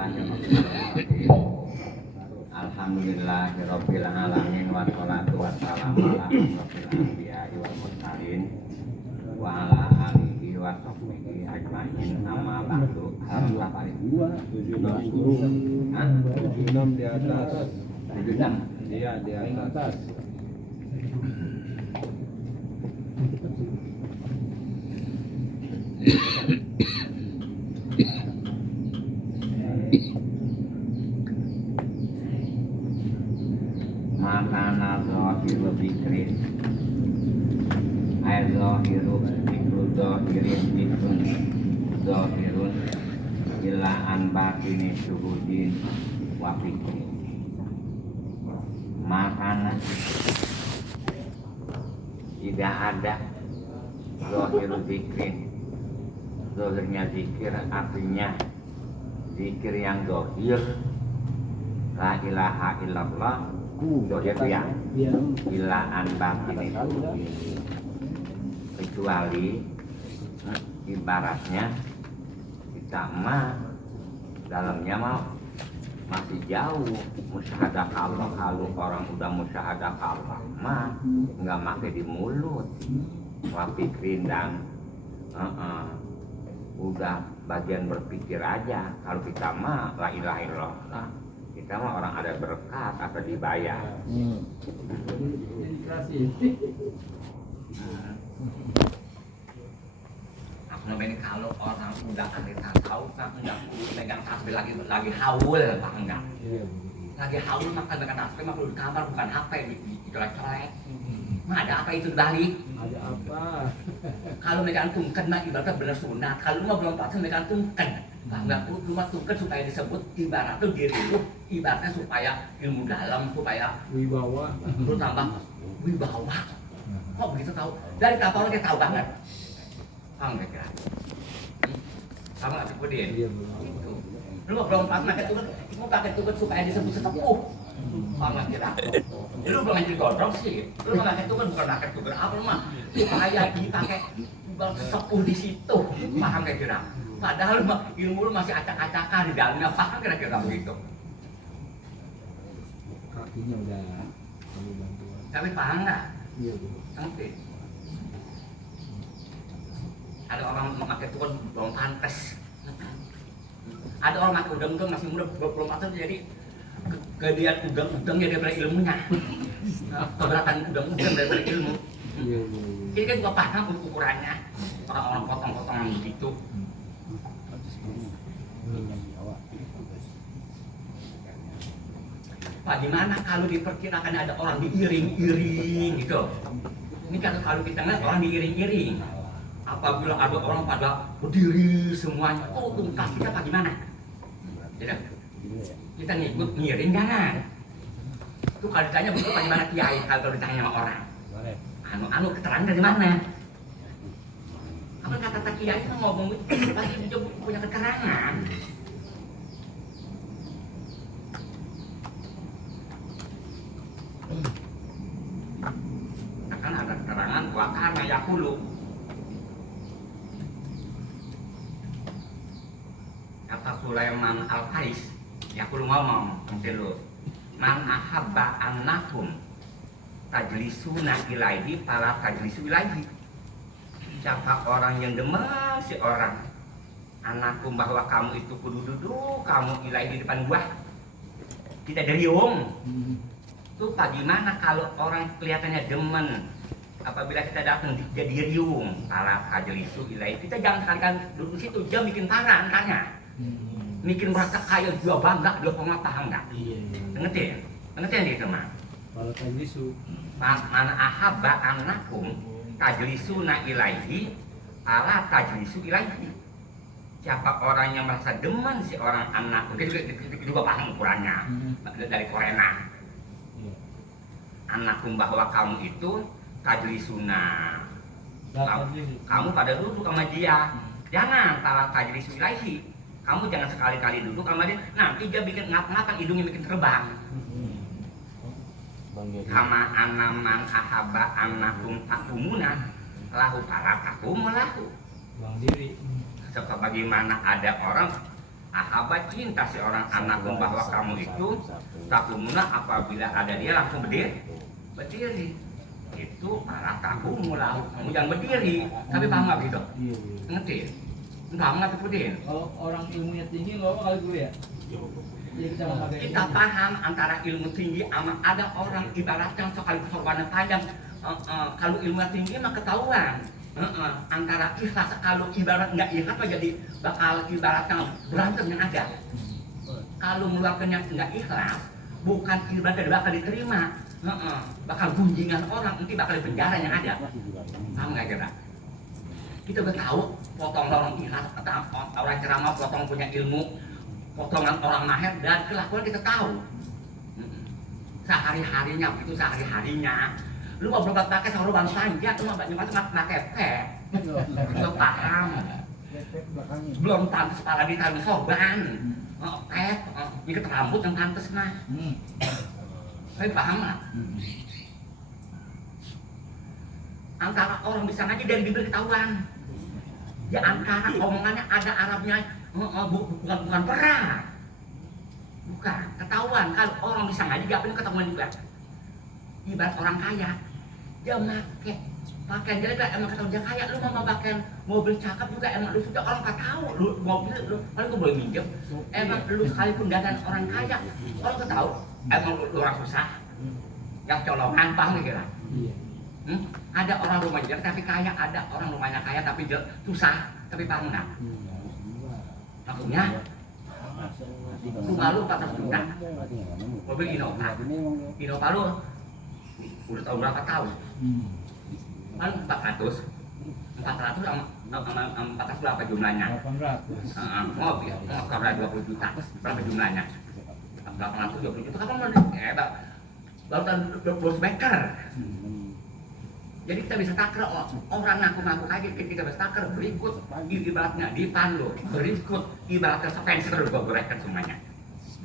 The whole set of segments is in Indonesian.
Bismillahirrahmanirrahim. Alhamdulillahirabbil alamin wassalatu wassalamu ala asyrofil anbiya'i wal mursalin wa ala alihi wa sahbihi ajmain. Amma ba'du. Harus hafalin. 76 di atas. 76. Iya, di atas. Makana zahiru zikrin ay zahiru zikru zahirin zikrun zahirun illa an batini syuhudin wa fikri. Makana tidak ada zahiru zikrin. Zahirnya zikir artinya zikir yang zahir, la ilaha illallah. Zahir itu ya, ilaan batin itu, kecuali ibaratnya kita mah dalamnya mah masih jauh musyahadah Allah. Kalau orang udah musyahadah Allah mah nggak pakai di mulut, wafikrin dan udah bagian berpikir aja. Kalau kita mah la ilaha illallah, kita mah orang ada berkat atau dibayar. Aku namanya kalau orang udah ahli tasawuf kan enggak pegang tasbih lagi haul, Pak, enggak. Lagi haul makan dengan tasbih mah di kamar bukan HP dicolek-colek. Mah ada apa itu balik? Ada apa? Kalau megang tungken mah ibaratnya benar sunat. Kalau mah belum pasti megang tungken. Enggak cuma tungken supaya disebut ibaratnya diri lu, ibaratnya supaya ilmu dalam, supaya Wibawa. lu tambah wibawa. Kok begitu tahu? Dari kapal dia tahu banget. Paham gak kira? Kamu nggak pikudin? Iya, belum. Itu. Lu belum pas pakai tungken, mau pakai tungken supaya disebut sesepuh. Paham gak kira? Lu belum ngaji godok sih. Lu pakai tungken bukan pakai tungken apa mah? Supaya dipakai sesepuh di situ. Paham gak kira? Padahal ilmu lu masih acak-acakan di dalamnya, paham kira-kira begitu? Kakinya udah perlu bantuan. Tapi paham nggak? Iya, Bu. Ngerti? Ada orang memakai tukun belum pantas. Ada orang memakai udang-udang masih muda belum pantas, jadi kegedean udang-udangnya daripada ilmunya. Keberatan udang-udang daripada ilmu. Iya, iya. Ini kan juga paham ukurannya. Orang-orang potong-potongan begitu. Pak, gimana kalau diperkirakan ada orang diiring-iring gitu? Ini kan kalau kita ngeliat orang diiring-iring. Apabila ada orang pada berdiri semuanya, oh tungkas kita apa gimana? Tidak. Kita ngikut ngiring jangan. Itu kalau ditanya begitu apa gimana kiai kalau ditanya sama orang? Anu keterangan dari mana? Apa kata kiai itu ngomong itu pasti dia punya keterangan. Akan ada keterangan wakana yakulu. Kata Sulaiman Al-Qais, yakulu ngomong mungkin lu, man ahabba annakum tajlisuna ilaihi fala tajlisu ilaihi. Siapa orang yang demen si orang anakku bahwa kamu itu kudu duduk kamu ilaihi di depan gua, kita deriung. Tuh bagaimana kalau orang kelihatannya demen, apabila kita datang jadi riung, fala tajlisu ilaihi, kita jangan sekalian duduk situ, dia bikin parah antaranya, bikin merasa kaya juga bangga, dia paham nggak? Iya. Ngerti ya? Ngerti ya itu mah? Kalau tajlisu. Man ahabba annakum tajlisuna ilaihi ala tajlisu ilaihi. Siapa orang yang merasa demen si orang anak, kita juga paham ukurannya dari Korena. Anakum bahwa kamu itu tajlisuna, kamu pada duduk sama dia. Jangan ala tajlisu ilaihi, kamu jangan sekali-kali duduk sama dia, nanti dia bikin ngap-ngapan, hidungnya bikin terbang. Kama anaman ahaba anakum takumuna lahu para takum lahu. Bang diri. Sebagaimana ada orang Ahaba cinta seorang anak bahwa kamu itu takumuna apabila ada dia langsung berdiri. Itu malah takumu lah, kamu jangan berdiri. Tapi paham nggak gitu? Iya. Ngerti? Paham nggak Pudin? Kalau orang ilmunya tinggi nggak apa kali dulu ya? Jadi kita memakai Kita paham antara ilmu tinggi sama ada orang ibaratnya sekali sorbannya panjang. Kalau ilmu tinggi mah ketahuan. Antara ikhlas, kalau ibarat nggak ikhlas mah jadi bakal ibaratnya berantem yang ada. Kalau mengeluarkan yang nggak ikhlas, bukan ibaratnya bakal diterima, bakal gunjingan orang, nanti bakal di penjara yang ada. Paham nggak kira? Kita udah tahu potong orang ikhlas, orang ceramah potong punya ilmu, potongan orang mahir, dan kelakuan kita tahu. Sehari-harinya itu sehari-harinya. Lu mau berobat pakai sorban panjang, lu mau pakai pek. Lu paham? Belum pantas kepala ditaruh sorban. Pek, ikat rambut yang pantas mah. Tapi paham lah. Antara orang bisa ngaji dari bibir ketahuan. Ya antara omongannya ada Arabnya, bukan perang. Bukan, ketahuan. Kalau orang bisa ngaji, diapain ketahuan juga. Ibarat orang kaya, dia pakaian jelek emang ketahuan dia kaya. Lu mau pakai mobil cakep juga emang lu sudah orang nggak tahu. Lu mobil lu paling gua boleh minjem. Emang lu sekalipun dandan orang kaya, orang nggak tahu. Emang lu orang susah, yang colongan paham kira. Ada orang rumahnya jelek tapi kaya, ada orang rumahnya kaya tapi susah tapi paham nggak? Maksudnya rumah lu 400 juta, mobil Innova lu udah tahu berapa tahun? Kan 400 sama 400 berapa jumlahnya? 800. Mobil motornya 20 juta, berapa jumlahnya? 820 juta, kapan mau baru tahun 20 meter. Jadi kita bisa taker, orang ngaku-ngaku kaget, kita bisa taker, berikut ibaratnya dipan lo, berikut ibaratnya Spencer lo, gue gorekan semuanya.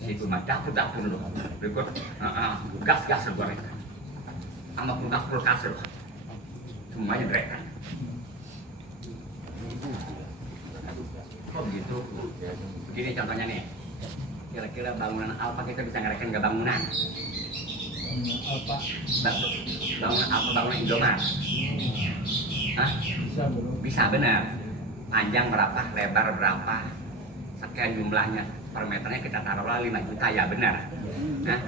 Situ mah dapur lo, berikut gas lo gorekan, sama kulkas lo, semuanya gorekan. Kok gitu? Begini contohnya nih, kira-kira bangunan apa kita bisa ngerekan ke bangunan? Apa? Bangunan Indomaret. Hah? Bisa benar. Panjang berapa, lebar berapa, sekian jumlahnya, per meternya kita taruhlah 5 juta ya benar. Nah,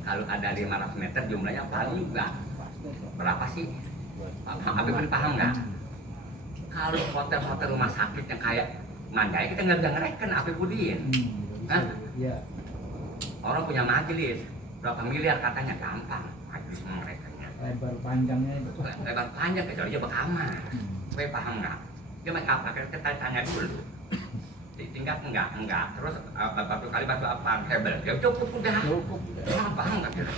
kalau ada 500 meter jumlahnya paling juga berapa sih? Habis paham nggak? Kalau hotel-hotel rumah sakit yang kayak Mandai kita nggak bisa ngereken apa Budin. Hah? Orang punya majelis berapa miliar katanya, gampang majelis merekannya. Lebar panjangnya itu. Lebar panjang kecuali dia berkamar. Supaya paham nggak? Dia make apa? Kita tanya dulu. Tingkat enggak. Terus batu kali batu apa? Hebel. Ya cukup udah. Paham nggak kira?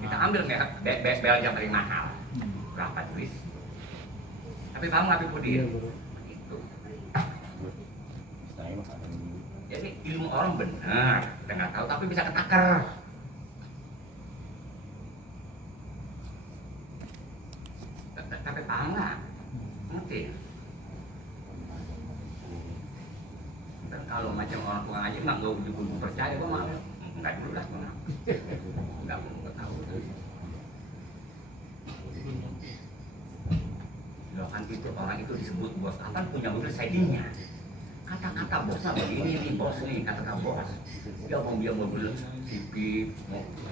Kita ambil nggak bel yang paling mahal. Berapa tulis? Tapi paham nggak Budin? Itu. Jadi ilmu orang benar, kita nggak tahu tapi bisa ketakar. Tapi paham nggak? Ngerti? Dan kalau macam orang tua aja nggak ujuk-ujuk percaya, gue mah nggak dulu lah, nggak tahu. Loh kan itu orang itu disebut bos, apa punya mobil settingnya. Kata-kata bosnya begini nih bos nih, kata-kata bos. Dia mau mobil CP,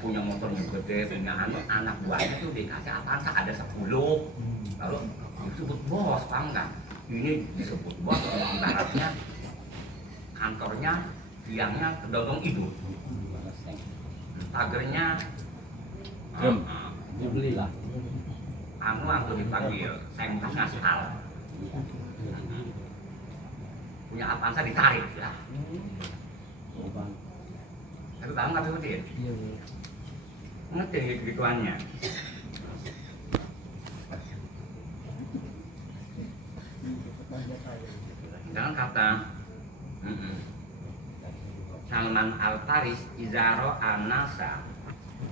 punya motornya gede, punya anak buahnya tuh dikasih Avanza ada 10. Lalu disebut bos, paham nggak? Ini disebut bos, ibaratnya kantornya tiangnya kedodong itu, pagernya Belilah. Aku dipanggil sengkang aspal. Punya Avanza ditarik ya. Tapi bang nggak Budin? Iya. Ngerti gituannya. Jangan kata Salman Al-Faris izaro anasa,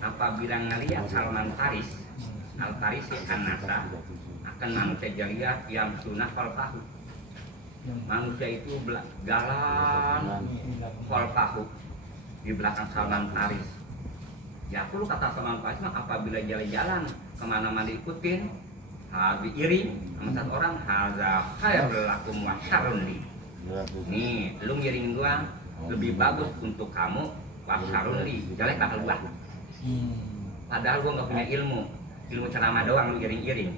apabila ngelihat Salman Al-Farisi anasa akan manusia jariah yang sunnah falfahu, Manusia itu jalan khalfahu di belakang Salman Faris. Ya aku kata Salman Faris mah apabila jalan-jalan kemana-mana diikutin, habis iri sama satu orang, haza khairul lakum wa syarrun li. Nih, lu ngiringin gua lebih bagus untuk kamu, wa syarrun li. Jelek bakal gua. Padahal gua nggak punya ilmu ceramah doang lu iring-iring.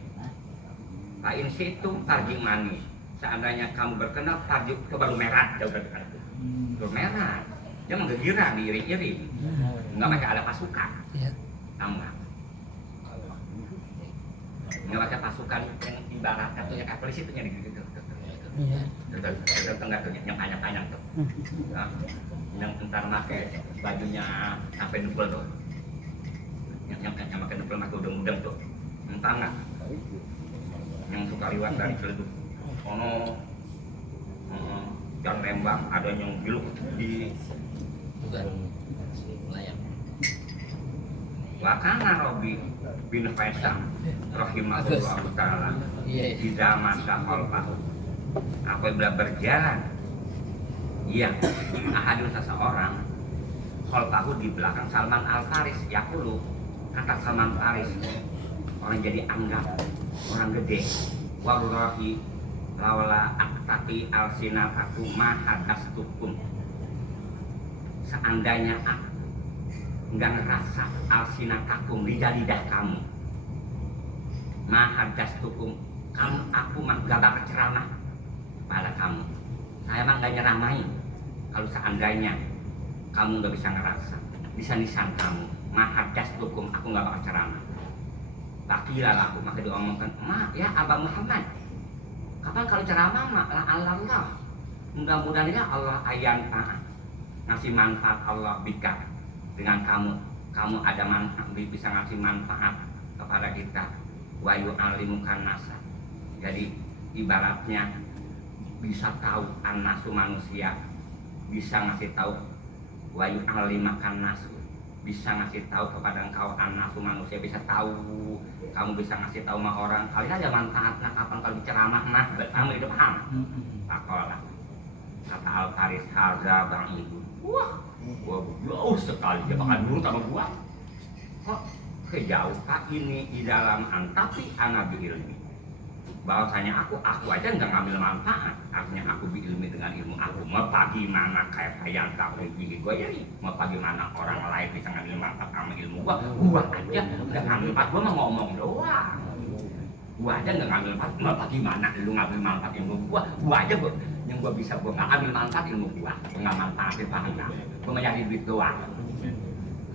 Pak Insi itu tarjik manis. Seandainya kamu berkenan tarjik coba lu merah jauh dari dekat. Lu merah. Dia menggembira diiring-iring. Nggak pakai ada pasukan. Tahu nggak? Nggak pakai pasukan yang ibarat katanya kayak polisi itu nyari gitu. Tengah tuh nyampe-nyampe tuh. Yang entar pakai bajunya sampai nubel tuh. Yang pakai nubel masih udeng-udeng tuh. Entah nggak? Yang suka liwat dari Ciledug. Ono Jalan Lembang ada yang biluk di Wakana Robi bin Faisal rahimahullah ta'ala di zaman Syakolpah apabila berjalan ahadun seseorang Kholpahu di belakang Salman Al-Faris yakulu kata Salman Faris orang jadi anggap orang gede wallahi lawala aktaki al-sinataku mahadastukum seandainya aku enggak ngerasa al-sinatakum lidah-lidah kamu mahadastukum kamu aku mah gak bakal ceramah pada kamu saya mah gak nyeramain kalau seandainya kamu gak bisa ngerasa lisan-lisan kamu mahadastukum aku gak bakal ceramah takilah aku maka diomongkan ya Abah Muhammad kapan kalau ceramah mak Allah mudah-mudahan ya Allah ayan ngasih manfaat Allah bika dengan kamu ada manfaat bisa ngasih manfaat kepada kita wa yu'allimukan nasa jadi ibaratnya bisa tahu an-nasu manusia bisa ngasih tahu wa yu'allimakan nasu bisa ngasih tahu kepada engkau an-nasu manusia bisa tahu kamu bisa ngasih tahu sama orang kalian ada manfaatnya kapan kalau ceramah kamu itu paham takolah kata Al-Faris harza bang ibu wah jauh sekali dia bakal nurut sama gua kok kejauh kak ini di dalam tapi anak ilmi bahwasanya aku aja nggak ngambil manfaat artinya aku ilmi dengan ilmu aku mau bagaimana kayak yang tahu gigi gua ya mau bagaimana orang lain bisa ngambil manfaat sama ilmu gua aja nggak ngambil manfaat gua mau ngomong doang gua aja nggak ngambil manfaat mau bagaimana lu ngambil manfaat ilmu gua aja yang gua bisa gua nggak ambil manfaat ilmu gua nggak manfaatin paham nggak gua nyari duit doang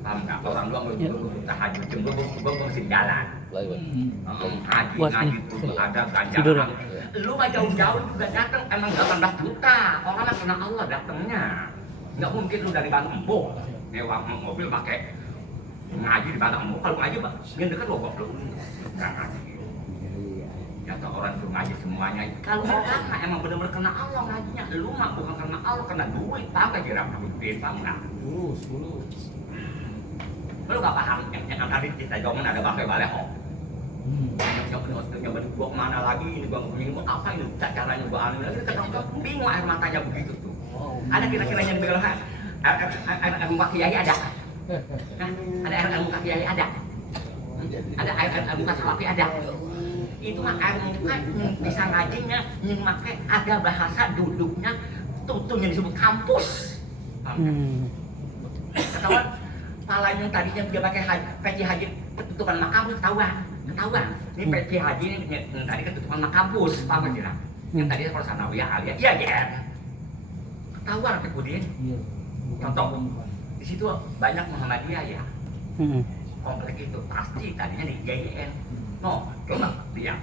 paham nggak orang doang gua tahajud gua mesti jalan ngaji itu ada ganjaran lu mah jauh-jauh juga datang emang 18 juta orang mah kena Allah datangnya nggak mungkin lu dari Bandung Empuk nyewa mobil pakai ngaji di Bandung Empuk kalau ngaji yang dekat lo goblok nggak ngaji ya atau orang suruh ngaji semuanya kalau orang mah emang benar-benar kena Allah ngajinya lu mah bukan kena Allah kena duit tambah jirap duit paham nggak lu gak paham yang tadi kita jawabin ada pakai balai yang gua kemana lagi ini gua punya ilmu apa ini caranya gua aneh lagi kadang-kadang bingung air matanya begitu tuh ada kira-kiranya di belakang air muka kiai ada ada air muka kiai ada air muka salafi ada itu mah air muka bisa ngajinya yang pakai ada bahasa duduknya tutunya disebut kampus ketahuan palanya tadinya dia pakai peci haji ketutupan mak kampus ketahuan ini peci haji ini tadi ketutupan mak kampus paham tidak yang tadi kalau sanawiyah alia iya ketahuan kemudian contoh di situ banyak Muhammadiyah ya komplek itu pasti tadinya di GIN coba lihat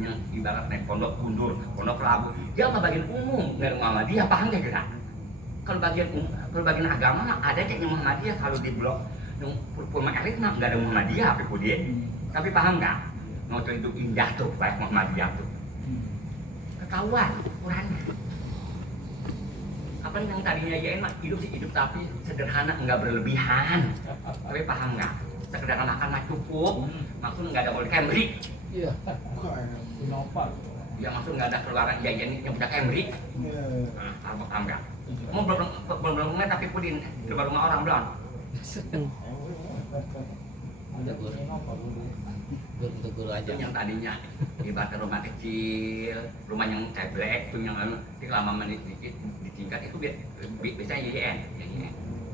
yang ibarat naik pondok kundur pondok labu dia mah bagian umum dari Muhammadiyah paham gak gerak kalau bagian agama mah ada yang Muhammadiyah kalau di blok yang Purma Elit mah nggak ada Muhammadiyah tapi paham nggak? Noto itu indah tuh baik Muhammadiyah tuh ketahuan ukurannya apa yang tadinya ya enak hidup tapi sederhana nggak berlebihan tapi paham nggak? Sekedar makan mah cukup maksudnya nggak ada oleh Cambridge Dia masuk nggak ada keluaran jajan yang punya Camry. Nah, paham nggak? Mau belum tapi pudin rumah orang belum. Ada guru aja. Itu yang tadinya ibarat rumah kecil, rumah yang ceblek, itu yang lama ditingkat itu biasanya YN,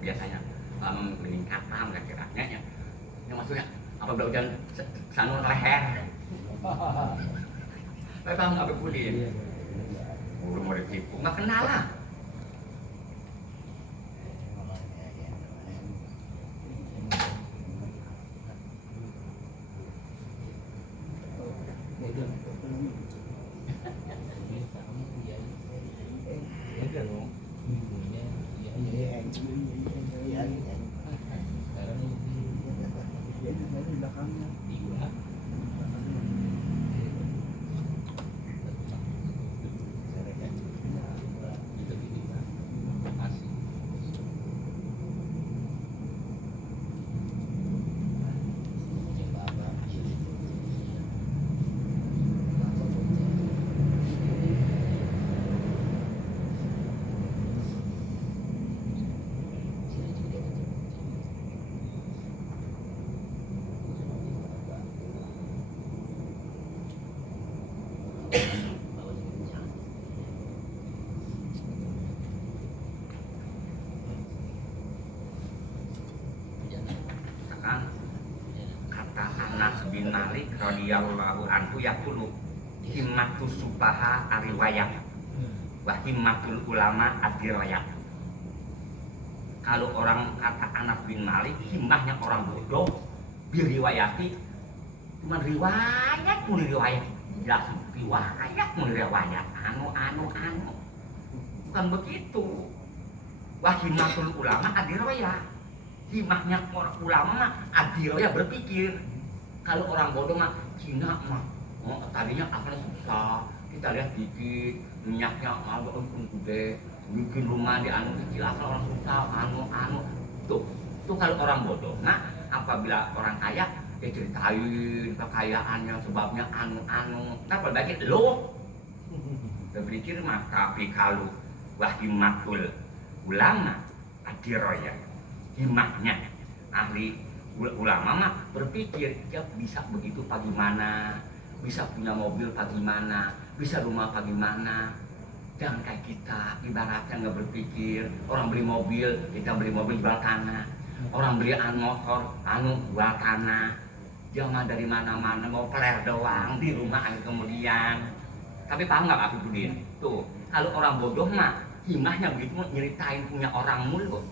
biasanya lama meningkat, paham nggak kira-kira? Yang maksudnya apabila hujan sanur leher. Tapi paham nggak Pudin? Udah mau ditipu, nggak kenal lah. Kata Anas bin Malik radhiyallahu anhu yaqulu himmatu subaha ariwayat wa himmatul ulama adirayat. Kalau orang kata Anas bin Malik, himmahnya orang bodoh biriwayati, cuma riwayat pun riwayat, jelas riwayat pun riwayat, anu, bukan begitu. Wa himmatul ulama adirayat, himmahnya orang ulama mah adirayat berpikir. Kalau orang bodoh mah Cina mah, tadinya akan susah, kita lihat dikit minyaknya agak gede, bikin rumah di anu kecil asal orang susah, anu tuh kalau orang bodoh. Nah apabila orang kaya dia ceritain kekayaannya, sebabnya anu nah bagi lo berpikir mah. Tapi kalau wahimmatul ulama adiroya, himahnya ahli ulama mah berpikir dia bisa begitu bagaimana, bisa punya mobil bagaimana, bisa rumah bagaimana. Jangan kayak kita ibaratnya nggak berpikir, orang beli mobil, kita beli mobil jual tanah, orang beli motor jual tanah. Jangan dari mana-mana mau peler doang di rumah kemudian. Tapi paham nggak Pak Budin? Tuh kalau orang bodoh mah himahnya begitu nyeritain punya orang mulu.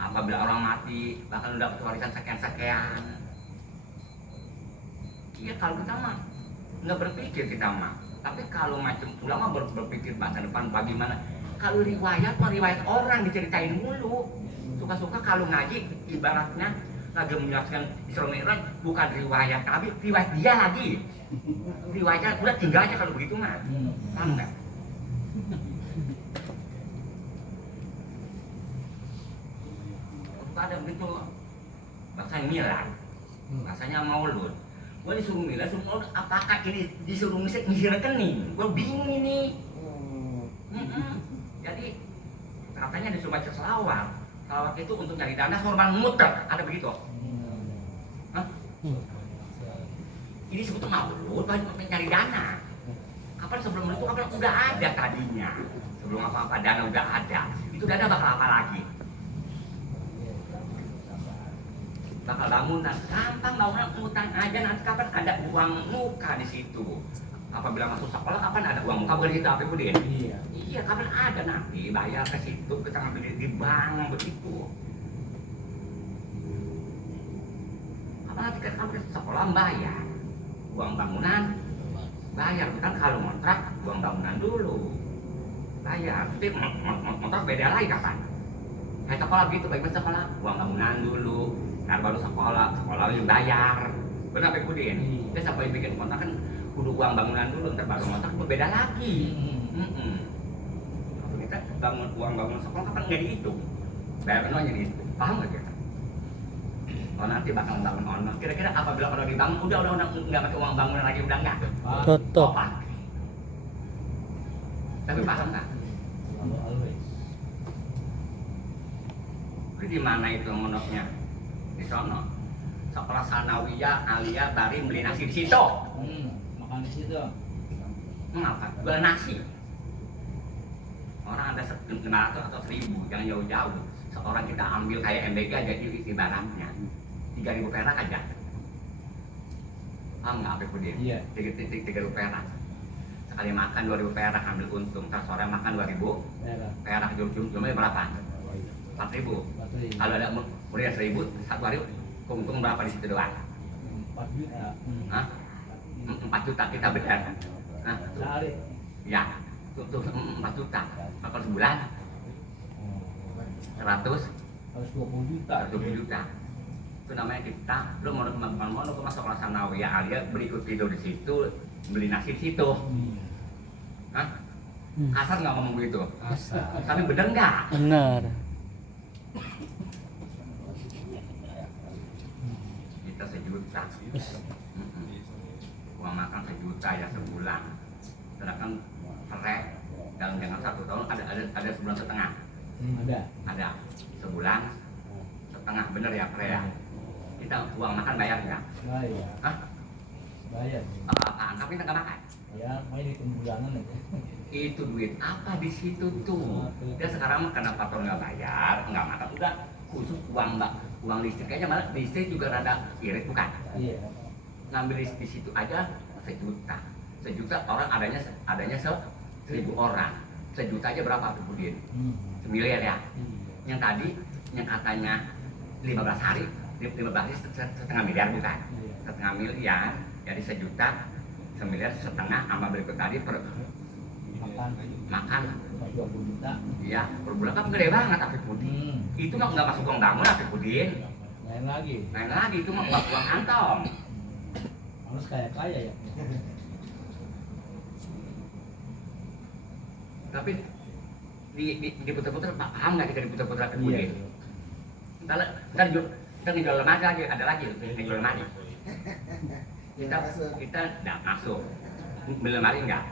Apabila orang mati bahkan udah dapat warisan sekian. Iya kalau kita mah nggak berpikir kita mah. Tapi kalau macam ulama berpikir masa depan bagaimana. Kalau riwayat mah riwayat orang diceritain mulu. Suka-suka kalau ngaji ibaratnya lagi menjelaskan Isra Mi'raj bukan riwayat Nabi, riwayat dia lagi. Riwayatnya udah tinggal aja kalau begitu mah. Paham nggak? Ada begitu bahasa milad, bahasanya maulud. Gua disuruh milad, apakah ini disuruh ngisi rekening? Gua bingung ini. Jadi katanya disuruh baca selawat. Selawat itu untuk nyari dana korban muter, ada begitu? Ini sebetulnya maulud, nyari dana. Kapan sebelum itu kapan udah ada tadinya. Sebelum apa-apa dana udah ada. Itu dana bakal apa lagi? Bakal bangunan, gampang bangunan utang aja, nanti kapan ada uang muka di situ. Apabila masuk sekolah kapan ada uang muka begitu apa Budin? Iya kapan ada nanti bayar ke situ, kita ngambil di bank begitu. Apa nanti kita ke sekolah bayar, uang bangunan bayar, bukan kalau kontrak uang bangunan dulu bayar. Tapi kontrak beda lagi kapan? Kayak sekolah gitu, baik sekolah uang bangunan dulu. Nah baru sekolah yang bayar. Benar Pak Budin? Kita sampai bikin kontrak kan kudu uang bangunan dulu, ntar baru kontrak berbeda lagi. Kita bangun uang bangunan sekolah kapan nggak dihitung? Bayar penuhnya dihitung. Paham nggak kita? Oh nanti bakal bangun online. Kira-kira apabila kalau dibangun udah nggak pakai uang bangunan lagi udah nggak? Tutup. Pakai. Tapi paham nggak? Always. Itu di mana itu menurutnya? Di sono. Sekolah sanawiyah, aliyah, bari beli nasi di situ. Makan di situ. Mengapa? Jual nasi. Orang ada 500 atau 1000 yang jauh-jauh. Seorang kita ambil kayak MBG aja ibaratnya 3.000 perak aja. Paham nggak apa Pudin? Iya. 3.000 perak. Sekali makan 2.000 perak ambil untung. Terus sore makan 2.000 perak. Jumlahnya berapa? 4.000. Kalau ada murid 1.000, satu hari untung berapa di situ doang? 4 juta. Hah? 4 juta kita benar. Hah? Sehari. Ya, untuk 4 juta. Kalau sebulan 100 Harus 20 juta. 20 juta. Itu namanya kita lu mau ke masuk kelas sanawiyah aliyah berikut tidur di situ, beli nasi di situ. Hah? Kasar nggak ngomong begitu? Asal. Tapi bener nggak? Benar. Kita sejuta. Uang makan sejuta ya sebulan. Sedangkan perek dalam jangka 1 tahun ada sebulan setengah. Ada sebulan setengah, bener ya perek ya? Kita uang makan bayar nggak? Bayar. Hah? Bayar. Apa-apaan, tapi kita nggak makan. Ya, main hitung bulanan aja. Itu duit apa di situ tuh? Dia sekarang mah karena faktor nggak bayar, nggak makan, udah khusus uang mbak, uang listrik aja, malah listrik juga rada irit bukan? Iya. Ngambil di situ aja sejuta orang adanya 1.000 orang, sejuta aja berapa tuh Budin? 1 miliar ya? Yang tadi yang katanya 15 hari 15 hari setengah miliar bukan? Setengah miliar, jadi sejuta, 1,5 miliar sama berikut tadi per makan 20 juta. iya per bulan kan gede banget Afif Pudin. Itu mah nggak masuk uang bangun Afif Pudin. Lain lagi. Lain lagi itu mah uang kantong. Harus kaya ya. Tapi di putar-putar paham nggak kita di putar-putar Afif Pudin? Ntar ngejual lemari lagi, ada lagi ngejual lemari. Kita nggak masuk. Beli lemari nggak?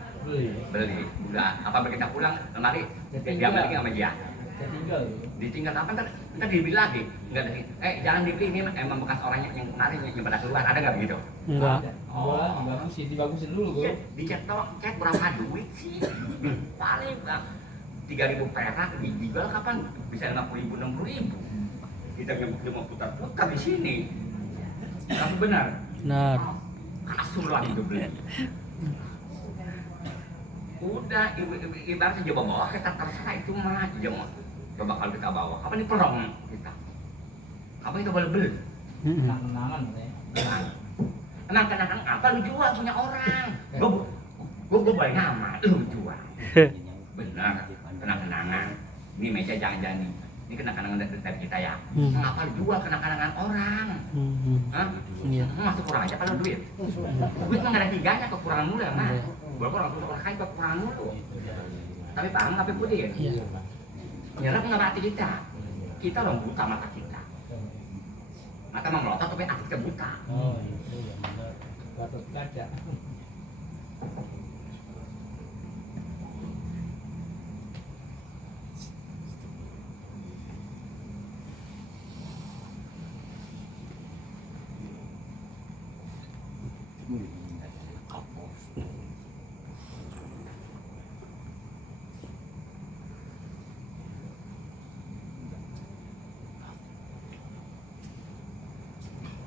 Beli. Udah apa kita pulang lemari dia balik sama dia. Tinggal. Ditinggal apa ntar dibeli lagi. Enggak ada. Jangan dibeli, ini emang bekas orangnya yang kemarin yang pada keluar, ada nggak begitu? Enggak. Dibagusin dulu gue. Dicek berapa duit sih? Paling 3.000 perak dijual kapan? Bisa 50.000, 60.000. Kita mau putar-putar di sini. Tapi benar. Benar. Kasur lagi itu beli. Udah ibaratnya coba bawa kita terserah itu mah jangan coba kalau kita bawa kapan diperong kita kapan kita boleh beli Kenangan nih. kenang apa lu jual punya orang gua boleh nama lu jual benar kenang-kenangan ini meja jangan ini kenang-kenangan dari kita ya ngapa lu jual kenang-kenangan orang hah? Iya. Masuk kurang aja kalau duit mah nggak ada tiganya kekurangan mulu ya mah walaupun orang kaya kekurangan mulu tapi paham nggak Pudin? Iya. Nyerap nggak hati kita orang buta mata kita mata mah melotot tapi hati kita buta. Oh iya benar. Gatot kaca.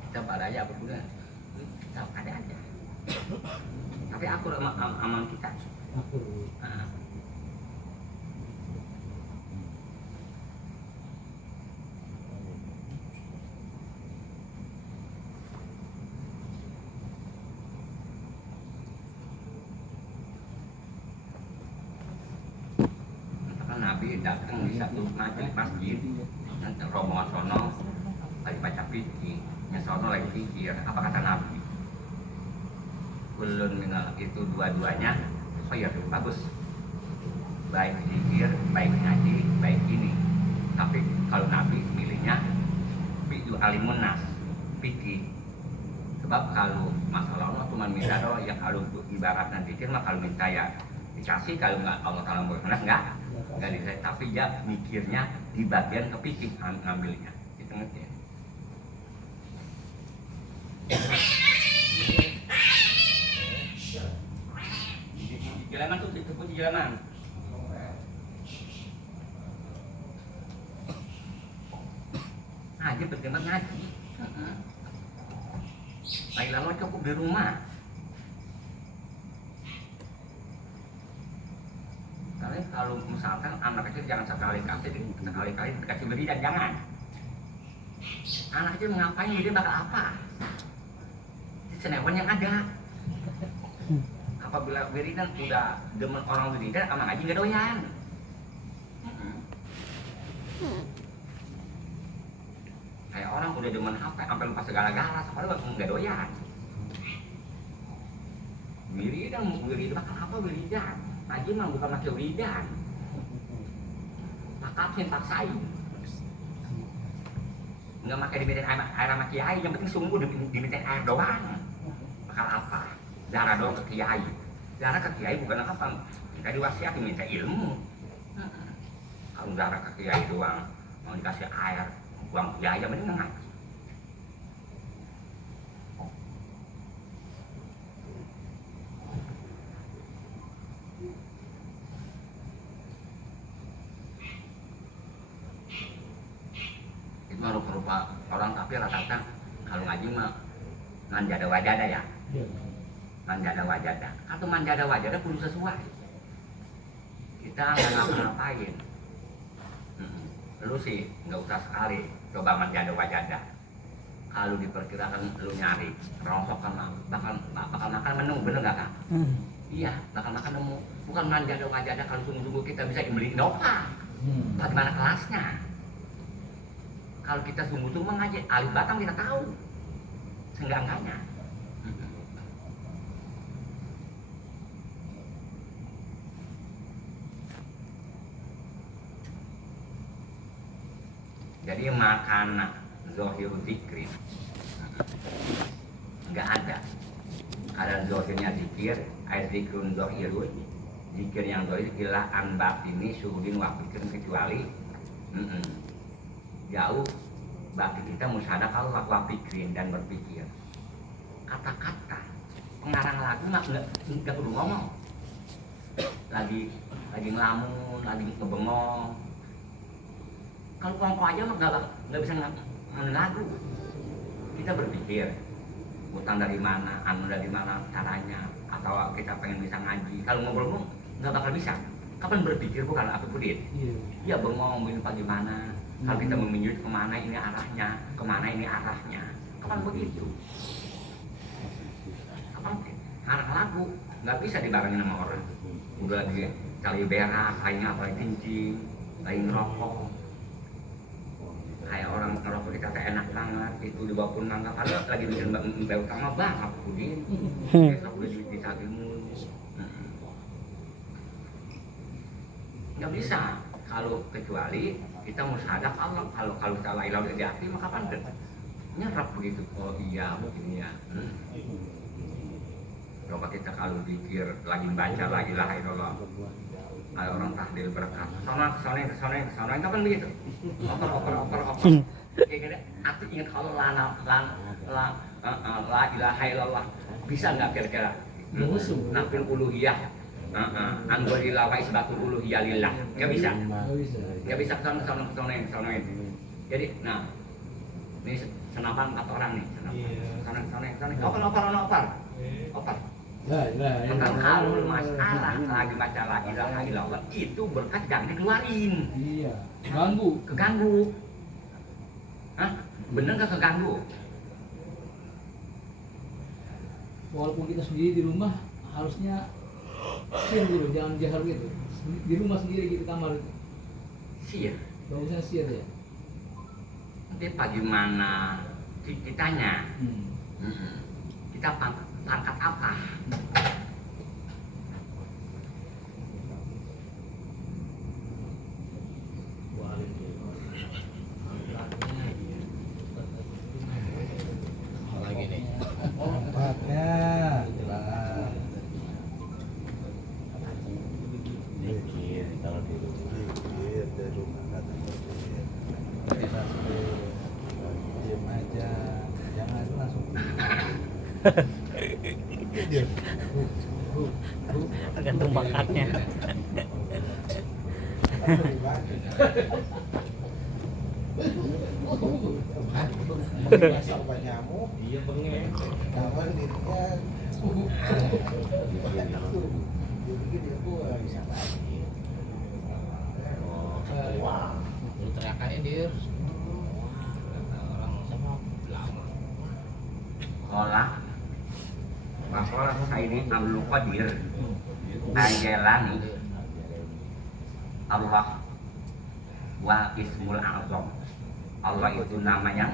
Kita badaya apa pun kita ada aja tapi aku aman kita Nabi datang di satu masjid nanti rombongan sono lagi baca fikih sono lagi pikir apa kata Nabi ulun minal itu dua-duanya oh iya bagus baik zikir baik ngaji baik ini tapi kalau Nabi milihnya bidu alimun nas fikih sebab kalau masalah Allah cuma minta doa ya kalau ibaratnya zikir mah kalau minta ya dikasih, kalau nggak Allah Ta'ala berkenan nggak dikasih, tapi dia mikirnya di bagian kepikir ngambilnya itu ngerti ya? Di jalanan tuh itu pun di jalanan. Ngaji berjamaah ngaji. Baik lama cukup di rumah. Kalian kalau misalkan anak kecil jangan sekali-kali dikasih beri dan jangan. Anak kecil ngapain dia bakal apa? Senewan yang ada. Apabila wiridan udah demen orang wiridan, sama ngaji nggak doyan. Kayak orang udah demen HP, sampai lupa segala-gala, sekarang nggak doyan. Wiridan bakal apa wiridan? Ngaji mah bukan pakai wiridan. Paksain. Nggak pakai dimintain air sama kiai, yang penting sungguh dimintain air doang. Bakal apa? Darah doang ke kiai. Darah ke kiai bukan apa? Kita diwasiat minta ilmu. Kalau darah ke kiai doang, mau dikasih air, uang kiai yang penting ngaji. Itu mah rupa-rupa orang tapi rata-rata kalau ngaji mah manjada wajada ya. Manjada wajada. Atau manjada wajada perlu sesuai. Kita nggak ngapa-ngapain. Lu sih nggak usah sekali coba manjada wajada. Kalau diperkirakan lu nyari rongsok kan bakal makan menu, bener nggak Kak? Iya, bakal makan menu. Bukan manjada wajada kalau sungguh-sungguh kita bisa dibeli Nova. Bagaimana kelasnya? Kalau kita sungguh-sungguh ngaji, alif batang kita tahu. Seenggak-enggaknya. Jadi makan zohir zikri nggak ada. Ada zohirnya zikir, ada zikrun zohirun. Zikir yang zohir ilah anbat ini suhudin wafikir, kecuali jauh bagi kita musyadah kalau wafikrin dan berpikir. Kata-kata pengarang lagu nggak perlu ngomong. Lagi ngelamun, lagi ngebengong. Kalau kongko aja mah nggak bisa ngambil lagu. Kita berpikir utang dari mana, anu dari mana caranya, atau kita pengen bisa ngaji. Kalau ngobrol nggak bakal bisa. Kapan berpikir bukan apa pudin? Iya bengong ini bagaimana? Kalau kita meminjut kemana ini arahnya, kemana ini arahnya. Kapan begitu? Kapan ngarang lagu nggak bisa dibarengin sama orang. Udah lagi cari berak, kayaknya apa kencing, lagi ngerokok. Kayak orang ngerokok kita teh enak banget, itu di bawah pun mangga kalau lagi bikin bau utama banget pudin. Besok udah disagin mulu. Nggak bisa kalau kecuali kita musyadah Allah. Kalau kita la ilaha illallah di hati maka kapan nyerap begitu. Oh iya mungkin ya. Coba kita kalau pikir lagi baca la ilaha illallah, kalau orang tahlil berkat kesana itu kan begitu. Oper. Kayak aku ingat kalau la ilaha illallah bisa nggak kira-kira? Nafil uluhiyah. Anggolillah wa isbatul uluhiyah lillah. Nggak bisa. Nggak bisa kesana ini. Jadi, nah, ini senapan kata orang nih. Kesana. Oper. Tentang kalau masalah lagi baca la ilaha illallah itu berkat jangan dikeluarin. Iya. Keganggu. Hah? Bener nggak keganggu? Walaupun kita sendiri di rumah harusnya sir dulu, jangan jahar gitu. Di rumah sendiri gitu kamar. Sir. Bagusnya sir ya. Nanti bagaimana kitanya? Kita pangkat apa? Lagi nih. Tempatnya Tergantung bakatnya. Iya bengeng. Kawan dirinya. Wah, lu teriak aja dir. Orang sama lama. Kola Wakola Sayyidi Abdul Qadir Al-Jailani Allah wa ismul azam. Allah itu nama yang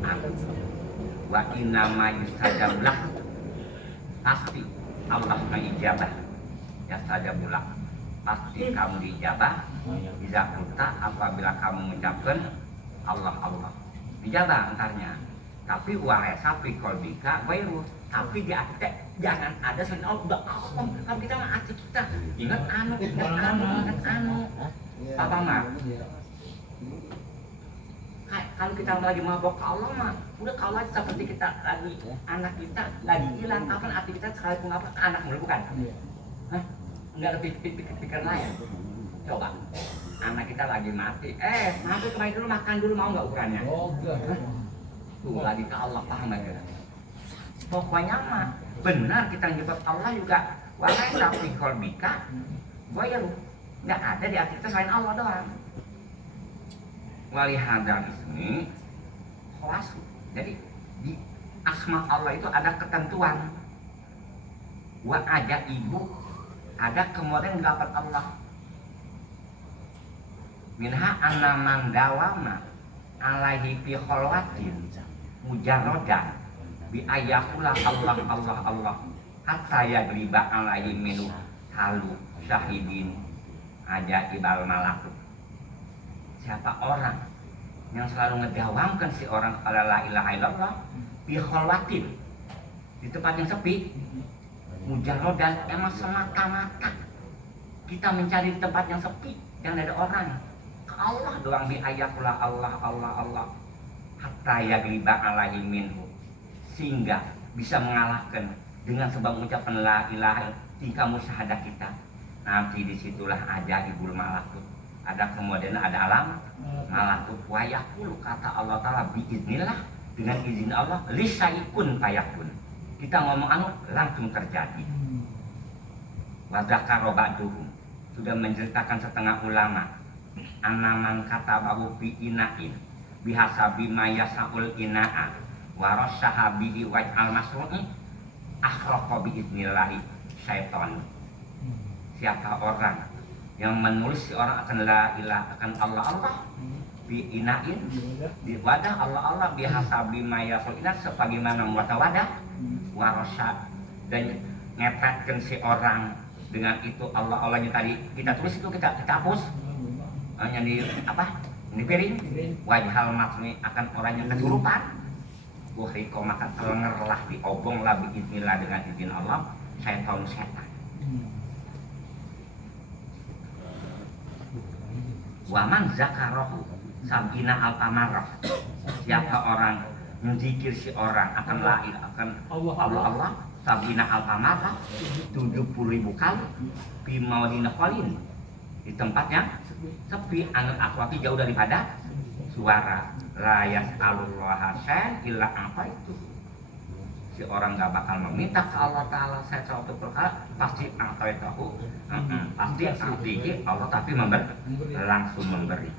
agung. Wa innama yustajab lah, pasti Allah mengijabah. Ya sajabul lah, pasti kamu diijabah. Bisa kita apabila kamu mengucapkan Allah Allah dijabah antarnya. Tapi walesa fi qalbika ghairu, tapi di hati teh jangan ada selain Allah. Kalau kita mah hati kita ingat anu, ingat anu. Apa mah? Kalau kita lagi mabok ke Allah mah udah kalau seperti kita lagi anak kita lagi hilang, kapan hati kita sekali pun apa anak mulu bukan? Hah? Enggak ada pikir lain. Coba anak kita lagi mati, mati kemarin dulu makan dulu mau nggak ukurannya? Oh, enggak. Tuh lagi ke Allah, paham aja. Pokoknya mah benar kita nyebut Allah juga walai tapi kolbika goyang nggak ada di hati kita selain Allah doang. Wali hadal ismi khawasu. Jadi di asma Allah itu ada ketentuan. Wa aja ibu ada kemudian dapat Allah. Minha anna man dawama alaihi fi khalwatin mujarradan bi ayakula Allah Allah Allah hatta yagliba alaihi minu halu syahidin ajaibal malakut. Siapa orang yang selalu ngedawamkan si orang kepada la ilaha illallah bi khalwatin, di tempat yang sepi, mujarradan, emang semata-mata kita mencari tempat yang sepi yang ada orang, ke Allah doang, bi ayakula Allah Allah Allah hatta yagliba alaihi minhu, sehingga bisa mengalahkan dengan sebab mengucapkan la ilaha tingkah musyahadah kita. Nanti disitulah ajaibul malakut, ada kemudian ada alam malakut wayakul, kata Allah Ta'ala biiznillah, dengan izin Allah lisaikun fayakun, kita ngomong anu langsung terjadi. Wadzakaro ba'duhum, sudah menceritakan setengah ulama, anaman kata babu fi inain bihasabi mayasaul ina'a warasyaha bihi waj'al masru'i akhraqa biiznillahi syaitan. Siapa orang yang menulis si orang akan la ilaha, akan Allah Allah bi inain, di wadah Allah Allah bihasabi mayasaul ina, sebagaimana muatan wadah warasyad, dan ngepetkan si orang dengan itu Allah Allahnya tadi kita tulis itu kita hapus hanya di apa ini piring wajhal maksudnya akan orang yang kesurupan wahiko maka telengerlah diobong lah biiznillah, dengan izin Allah setan. Waman zakarohu sabina alfamarah, siapa orang menzikir si orang akan la ilaha akan Allah Allah sabina alfamarah 70.000 kali fi maudina qalin, di tempatnya sepi, anut akhwati jauh daripada suara. Layas alullah sen illa apa itu, si orang gak bakal meminta ke Allah Ta'ala saya suatu perkara, pasti atau tahu pasti artinya Allah tapi langsung memberi.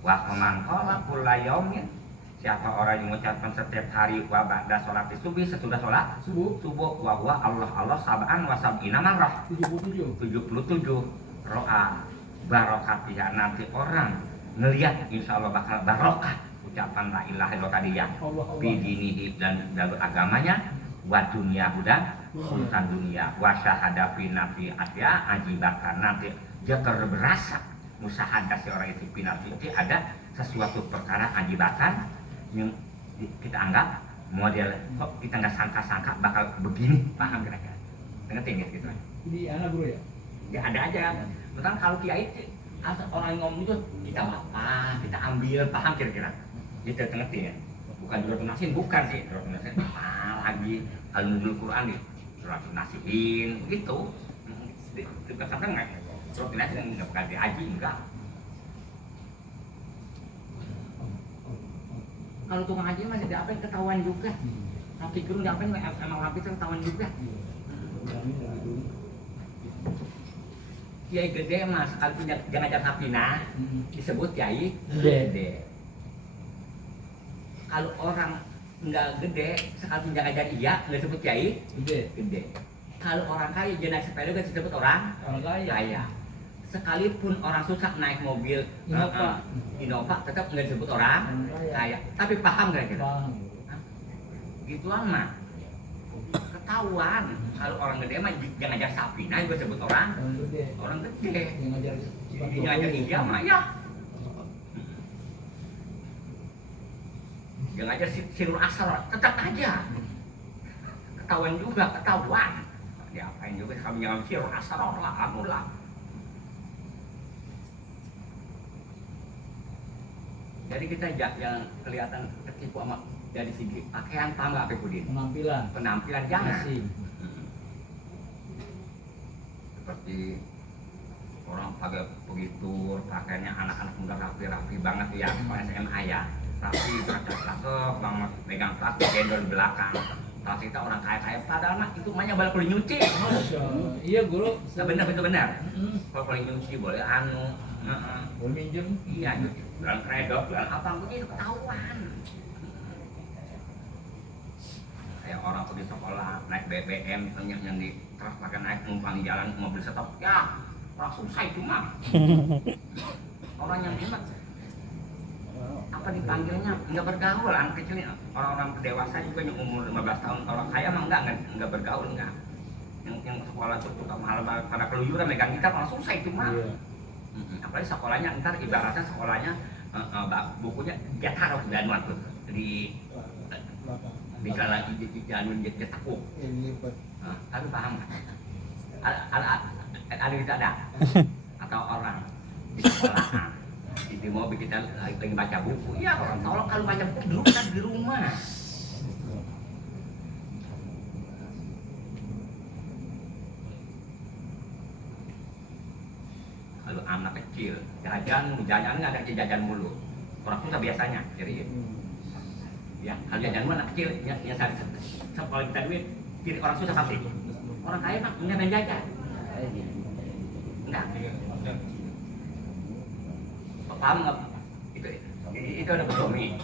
Wa man qala kullayamin, siapa orang yang mengucapkan setiap hari wa ba'da sholat subuh, sesudah sholat subuh wa huwa Allah Allah sab'an wa sab'ina marrah 77 ro'a barokatiha, nanti orang ngelihat insya Allah bakal barokah ucapan la ilaha illallah tadi ya fi dinihi, dan dalam agamanya wa dunia dan urusan dunia wa syahada fi nafi asya ajibakan, nanti dia berasa musyahadah si orang itu fi nafi, ada sesuatu perkara ajibakan yang kita anggap model kok kita nggak sangka-sangka bakal begini, paham kira-kira ngerti gitu Ini anak bro ya? Ya ada aja betul. Kalau kiai orang ngomong itu kita apa kita ambil, paham kira-kira gitu, ngerti ya, bukan dirotunasiin, bukan sih dirotunasiin lagi kalau nunggul Quran dirotunasiin gitu. Di pesantren nggak rotunasiin, nggak bukan diaji enggak. Kalau tukang haji masih diapain ketahuan juga. Rapi gerung diapain emang rapi itu ketahuan juga. Kiai gede mas, kalau punya jangan ajak sapina disebut kiai gede. Kalau orang nggak gede, sekali jangan ajar iya nggak disebut kiai gede. Kalau orang kaya dia naik sepeda nggak disebut orang kaya. Sekalipun orang susah naik mobil Innova tetap nggak disebut orang kaya. Tapi paham nggak kira? Gituan mah ketahuan. Kalau orang gede mah jangan ajar sapi, nah gue sebut orang gede. Yang ngajar iya mah ya. Yang ngajar sirul asal tetap aja. Ketahuan juga, ketahuan. Diapain juga kami jangan sirul asal lah, anu lah. Jadi kita jangan kelihatan ketipu sama dari segi pakaian, paham nggak Pudin? Penampilan jangan. Seperti orang pakai begitu, pakaiannya anak-anak muda rapi banget ya, SMA ya, rapi, cakep banget, megang tas, gendol di belakang. Kalau kita orang kaya padahal mah itu mainnya balik perlu nyuci. Iya guru. Benar itu benar. Kalau perlu nyuci boleh boleh minjem. Iya nyuci. Bulan kredok, bulan apa begitu ketahuan. Kayak orang pergi sekolah naik BBM, yang di terus makan naik numpang di jalan mobil stop, ya orang susah itu mah. Orang yang hebat apa dipanggilnya nggak bergaul, anak kecil ini orang-orang dewasa juga yang umur 15 tahun orang kaya mah nggak bergaul enggak. Yang sekolah tuh malah pada keluyuran megang gitar orang susah itu mah. Apalagi sekolahnya ntar ibaratnya sekolahnya bukunya dia taruh di anuan tuh di kala di anu dia takut. Tapi paham nggak? Ada kita ada atau orang di sekolahan di mobil kita lagi baca buku, ya orang tolong kalau baca buku dulu kan di rumah. Kalau anak kecil jajan nggak ada jajan mulu, orang susah biasanya jadi ya kalau jajan mulu anak kecil yang saat sekolah kita duit jadi orang susah pasti. Orang kaya mah punya main jajan enggak. Paham nggak? Itu ada berdomi.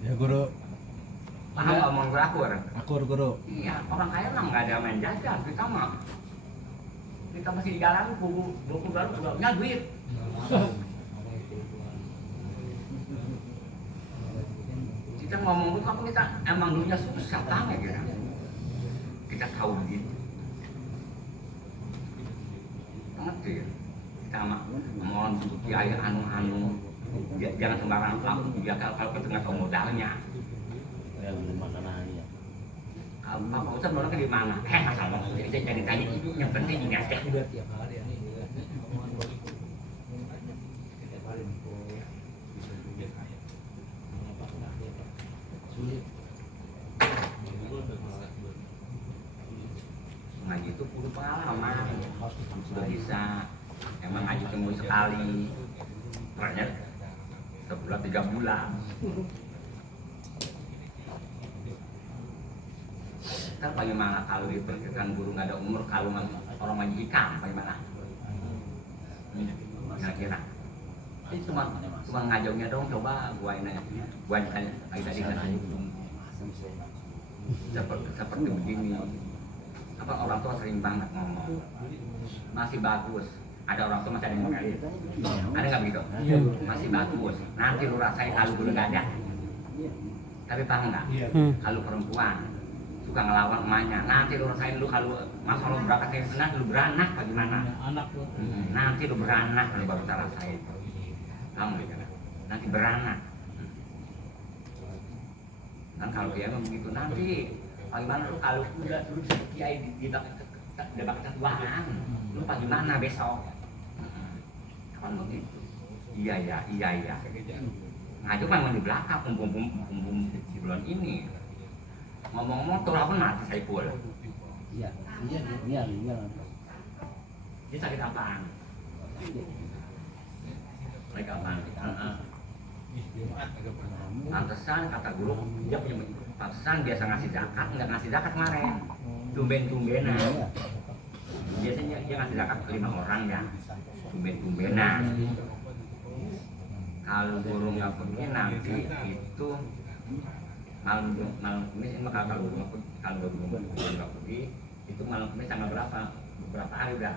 Ya guru. Paham nggak omong berakur? Akur guru. Iya, orang kaya mah nggak ada main jajan. Kita masih di jalan, buku baru juga punya duit. Kita ngomong itu apa kita emang dulunya susah banget gitu. Kita tahu begitu. Ngerti ya? Kita mohon untuk kiai anu jangan sembarangan laku juga kalau kita nggak tahu modalnya. Ya belum makanan ya. Pak Ustadz mau ke di mana? Masalah jadi tanya yang penting ini aja. Udah tiap hari ini. Ngaji itu kudu pengalaman. Sudah bisa emang ngaji semua sekali. Ternyata sebulan 3 bulan. Kan bagaimana kalau diperkirakan guru nggak ada umur, kalau orang ngaji ikan bagaimana? Kira-kira ini cuma ngajongnya dong, coba gua tanya tadi kan seperti begini. Apa orang tua sering banget ngomong masih bagus, ada orang tua masih ada yang ngomong ada nggak begitu? Masih bagus, nanti lu rasain kalau guru nggak ada. Tapi paham nggak? Kalau perempuan suka ngelawan emaknya, nanti lu rasain lu kalau masa lu berangkat ke sana lu beranak bagaimana? Anak lu. Nanti lu beranak lu baru bisa rasain. Kamu gitu kan? Nanti beranak. Kan kalau dia begitu nanti bagaimana lu kalau udah lu bisa kiai di bakal ketuaan, lu bagaimana besok? Kan begitu. Iya. Nah itu memang di belakang pum si bulan ini. Ngomong-ngomong tuh apa mati Saiful? Iya. Iya. Dia sakit apaan? Sakit apaan? Pantesan kata guru dia punya pantesan biasa ngasih zakat, nggak ngasih zakat kemarin. Tumben-tumbenan. Biasanya dia ngasih zakat ke 5 orang ya. Tumben-tumbenan. Kalau guru nggak pergi nanti itu malam Kamis ini kalau guru nggak pergi itu malam Kamis tanggal berapa? Beberapa hari udah.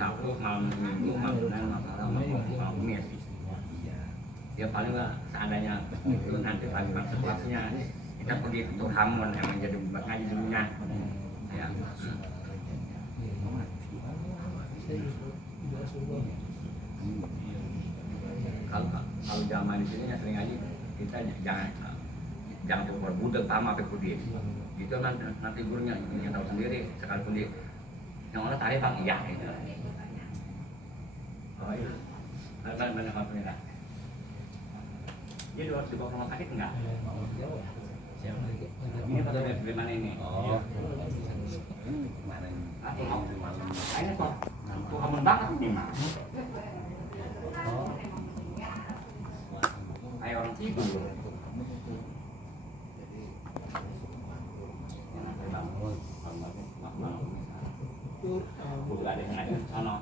Tahu malam Minggu, malam Senin, malam Kamis. Ya paling nggak seandainya itu nanti pagi setelahnya kita pergi ke Hamun yang menjadi ngaji dulunya. Ya. Kalau zaman di sini sering aja kita jangan coba budak sama pekudin. Gitu nanti gurunya tahu sendiri sekalipun dia yang orang tarik bang iya itu. Oh iya. Banyak waktunya dah. Dia dibawa ke rumah sakit enggak? Ini pada dari mana ini? Oh. Kemarin. Ini kok kamu banget ini mah. Ayo orang tidur. Bukan ada yang ada sana.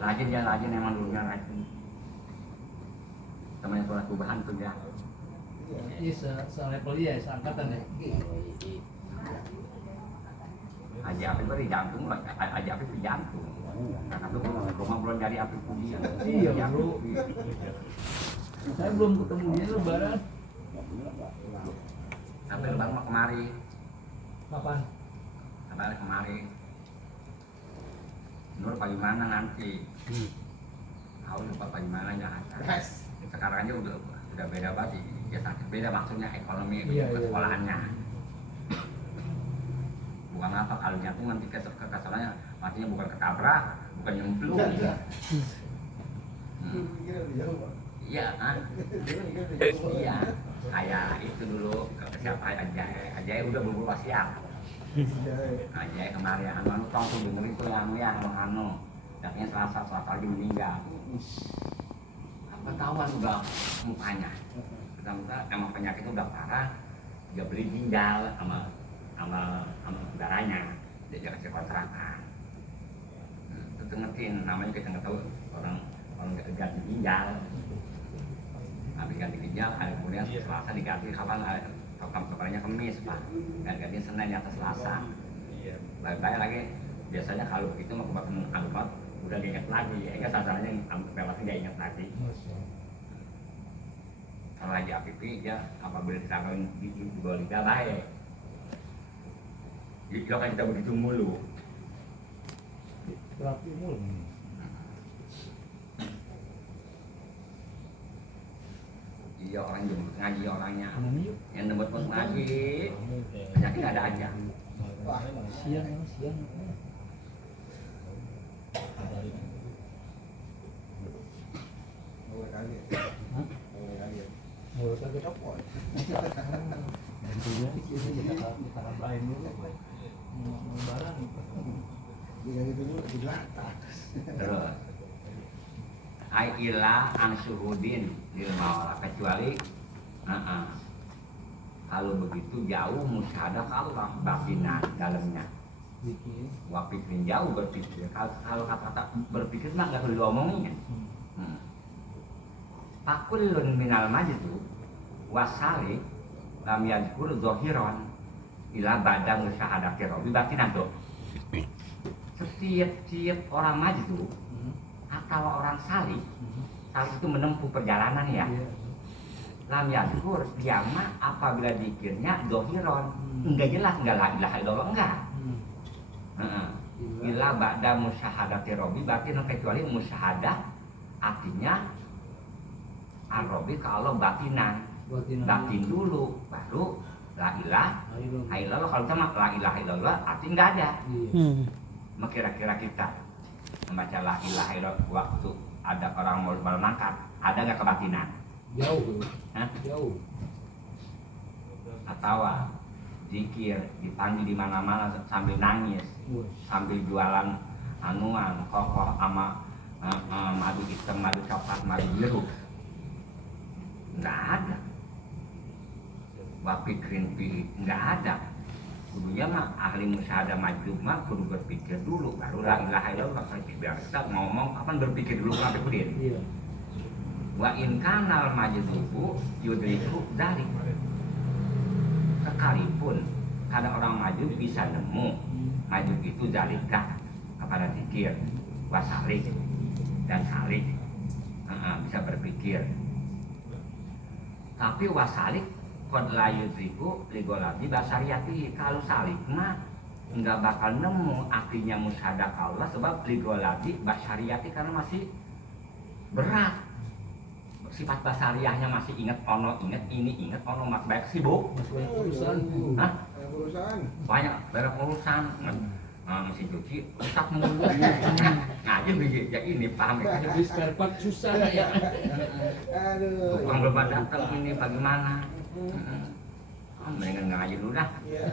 Rajin ya rajin emang dulunya rajin. Temannya sholat kubahan tuh ya. Ini se-level dia, seangkatan ya. Haji Apip itu di jantung, Haji Apip di jantung. Karena itu rumah belum jadi Apip puji. Iya bro. Saya belum ketemu dia lebaran. Sampai lebaran mah kemari. Kapan? Sampai kemari. Nur bagaimana nanti? Tahu lupa bagaimana ya. Sekarang aja udah beda banget. Ya sakit beda maksudnya ekonomi sekolahannya. Bukan apa kalau jantung nanti kesalannya matinya bukan ketabrak, bukan nyemplung. Iya kan? Iya. Kayak itu dulu siapa Ajay udah bubur siap. Ajay kemarin anu tong tuh dengerin tuh yang anu katanya Selasa lagi meninggal. Apa tahuan udah mukanya. Kita emang penyakitnya udah parah. Dia beli ginjal sama saudaranya. Dia kasih kontrakan. Itu ngertiin namanya kita nggak tahu orang ganti ginjal. Habis ganti ginjal, hari kemudian Selasa diganti kapan? Kapannya Kamis Pak. Ganti Senin di atas Selasa. Baik-baik lagi. Biasanya kalau itu mau kebakaran angkot udah diingat lagi. Ya sasarannya lewatnya dia ingat lagi. Kalau Haji Apipi ya apabila ditanggalin di bawah lidah baik. Jadi kan kita begitu mulu. Terapi mulu. Iya orang jemput ngaji orangnya. Yang jemput ngaji. Penyakit ada aja. Siang. Mulai kaget apa? Gantinya kita tambahin dulu. Barang. Terus Aila Ansuhudin di Mawala kecuali kalau begitu jauh musyahadah Allah batinan dalamnya. Wapikin jauh berpikir. Kalau kata-kata berpikir mah nggak perlu diomongin. Pakulun minal majidu wasali lam yadkur zohiron ila badang musyahadati robi batinan tuh. Setiap orang majidu atau orang salih itu menempuh perjalanan ya. Lam yadkur dia mah apabila dikirnya zohiron enggak jelas enggak la ilaha illallah enggak. Ila ba'da musyahadati robi batin kecuali musyahadah artinya ar-robi kalau batinan batin dulu baru la ilaha Ayo. illallah. Kalau kita mah la ilaha illallah arti nggak ada. Iya. Maka kira-kira kita membaca la ilaha illallah waktu ada orang mau berangkat, ada nggak kebatinan? Jauh bro. Hah? Jauh. Atau zikir dipanggil di mana-mana sambil nangis, Wah. sambil jualan anuan, kokoh sama madu hitam, madu coklat, madu biru. Nggak ada. Bapak pikirin pilih, nggak ada. Kudunya mah ahli musyahadah majub mah kudu berpikir dulu, baru la ilaha illallah. Biar kita ngomong kapan berpikir dulu sampai kudin. Iya. Wa in kanal majdubu yudriku dari sekalipun ada orang maju bisa nemu maju itu zalika kepada zikir wasalik dan salik bisa berpikir, tapi wasalik kod layudriku ligolabi basariati. Kalau salik mah nggak bakal nemu artinya musyahadah Allah sebab ligolabi basariati karena masih berat. Sifat basariahnya masih ingat ono, ingat ini, ingat ono, mas baik sibuk. Masih banyak urusan. Hah? Urusan. Banyak banyak urusan. Mesin cuci rusak mulu. Ngaji begini, ya ini paham ya. Beli spare part susah ya. Aduh. Tukang belum datang ini bagaimana? Mendingan ngaji dulu dah. Iya.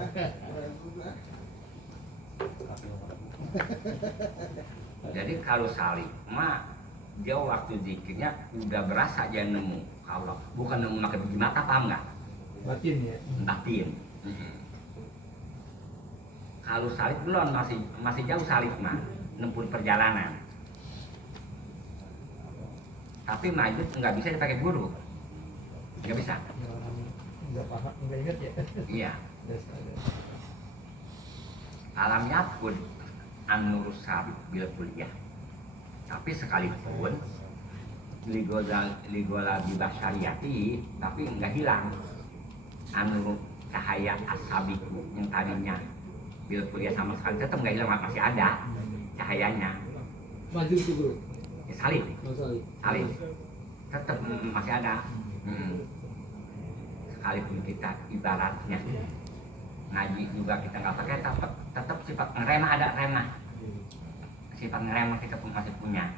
Jadi kalau salih mah dia waktu zikirnya udah berasa dia nemu Allah, bukan nemu pakai biji mata, paham nggak? Batin ya. Batin. Kalau salib belum, masih jauh salib mah, nempuh perjalanan. Tapi majud nggak bisa dipakai guru, nggak bisa. Nggak paham, nggak ingat ya. Iya. Alam yakun an-nur sabit bil kuliah. Tapi sekalipun ligola bibasyariati, tapi nggak hilang anu cahaya asabiku yang tadinya bil kuliah sama sekali tetap nggak hilang, masih ada cahayanya. Maju tuh bro. Ya, salib Salib. tetap masih ada. Sekalipun kita ibaratnya ngaji juga kita nggak pakai, tetap sifat ngeremah ada remah. Sifat ngeremah kita pun masih punya.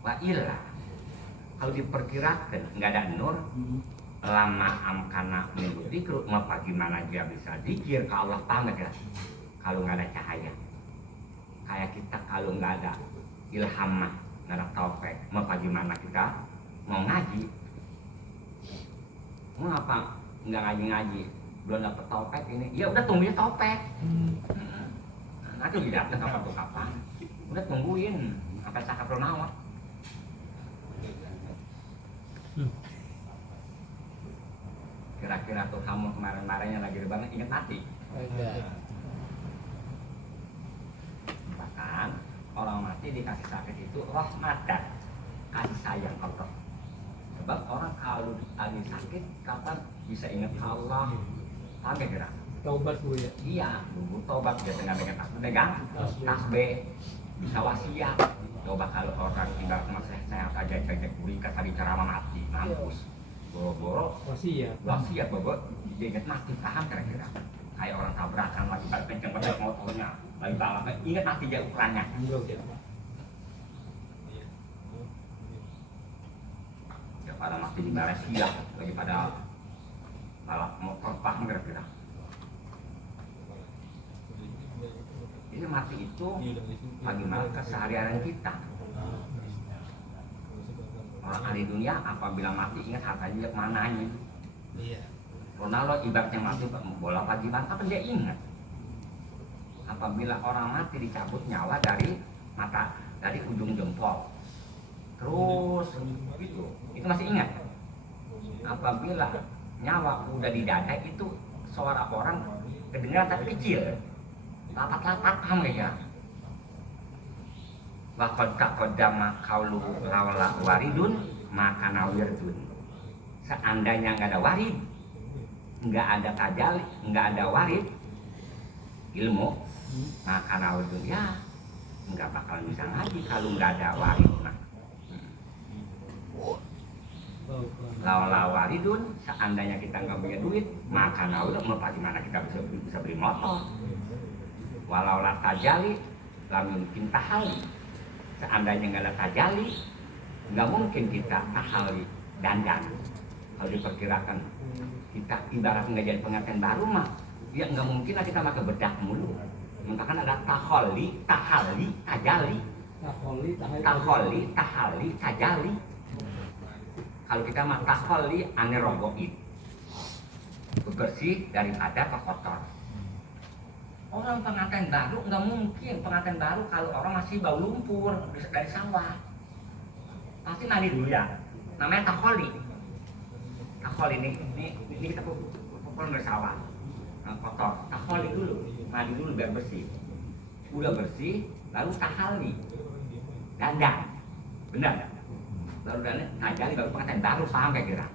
Wa illa kalau diperkirakan nggak ada nur, lama amkana menyebut dikru, mau bagaimana dia bisa dikir ke Allah, paham nggak ya? Kalau nggak ada cahaya, kayak kita kalau nggak ada ilhamah, nggak ada taufik, mau bagaimana kita mau ngaji? Mau apa? Nggak ngaji, belum dapet taufik ini, ya udah tungguin taufik. Nanti udah datang kapan tuh kapan? Udah tungguin sampai sakit nawa. Kira-kira tuh kamu kemarin-kemarinnya lagi banget ingat mati. Bahkan orang mati dikasih sakit itu rahmatan, kasih sayang Allah. Sebab orang kalau lagi sakit kapan bisa ingat Allah? Paham ya kira? Taubat bro ya. Iya, dulu tobat dia dengan pegang tasbih, bisa wasiat. Coba kalau orang tinggal masih sehat aja cek buri kata bicara mati, mampus. Boro-boro Wasiat. wasiat bahwa dia ingat mati, paham kira-kira? Kayak orang tabrakan lagi balik kenceng banget motornya, lagi balap, ingat mati dia ukurannya. Bro ya. Ya pada mati di Malaysia, lagi pada balap motor, paham kira-kira? Ini mati itu bagaimana keseharian kita. Orang ahli dunia apabila mati ingat hartanya lihat mananya. Ronaldo ibaratnya mati bola pagi bang, apa dia ingat? Apabila orang mati dicabut nyawa dari mata, dari ujung jempol, terus gitu, itu masih ingat. Apabila nyawa udah di dada itu suara orang kedengaran tapi kecil. Lapat-lapat, paham gak ya? Wa qad taqaddama qauluhu lawla waridun maka nawirdun. Seandainya nggak ada warid, nggak ada tajali, nggak ada warid ilmu, maka nawirdun ya nggak bakal bisa ngaji kalau nggak ada warid. Nah, Lawa waridun, seandainya kita nggak punya duit, maka naulah mau mana kita bisa beli motor. Walau la tajali, lamun mungkin tahali. Seandainya nggak ada tajali, nggak mungkin kita tahali dandan. Kalau diperkirakan kita ibarat nggak jadi pengantin baru mah, ya nggak mungkin lah kita pakai bedak mulu. Maka kan ada taholi, tahali, tajali. Taholi, tahali, tajali. Kalau kita mah taholi ane rogoid, bersih daripada kotor. Orang pengantin baru nggak mungkin pengantin baru kalau orang masih bau lumpur dari sawah, pasti mandi dulu ya. Namanya taholi. Taholi ini kita pukul dari sawah, kotor. Taholi dulu, mandi dulu biar bersih. Udah bersih, lalu tahali, dandan, benar nggak? Baru dandan, tajali baru pengantin baru, paham kayak kira?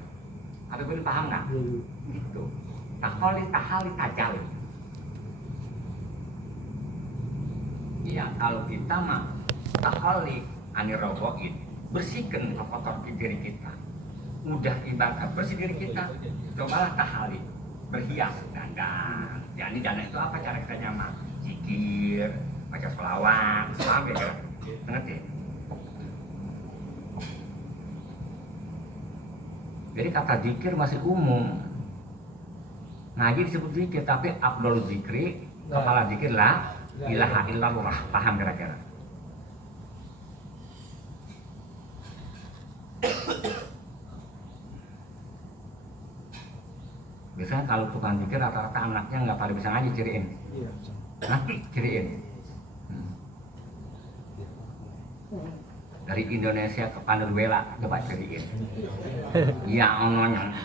Apa boleh paham nggak? Gitu. Taholi, tahali, tajali. Iya, kalau kita mah taholi aniroboin, bersihkan kotor diri kita. Udah ibadah bersih diri kita, cobalah tahali, berhias dandan. Ya ini dandan itu apa cara kita nyaman? Zikir, baca sholawat, paham ya kira? Ngerti? Jadi kata zikir masih umum. Ngaji disebut zikir, tapi afdol zikri, kepala zikir lah ilaha illallah, paham kira-kira? Biasanya kalau tukang zikir rata-rata anaknya nggak pada bisa ngaji, ciriin. Nanti ciriin. Dari Indonesia ke Venezuela coba ciriin. Iya,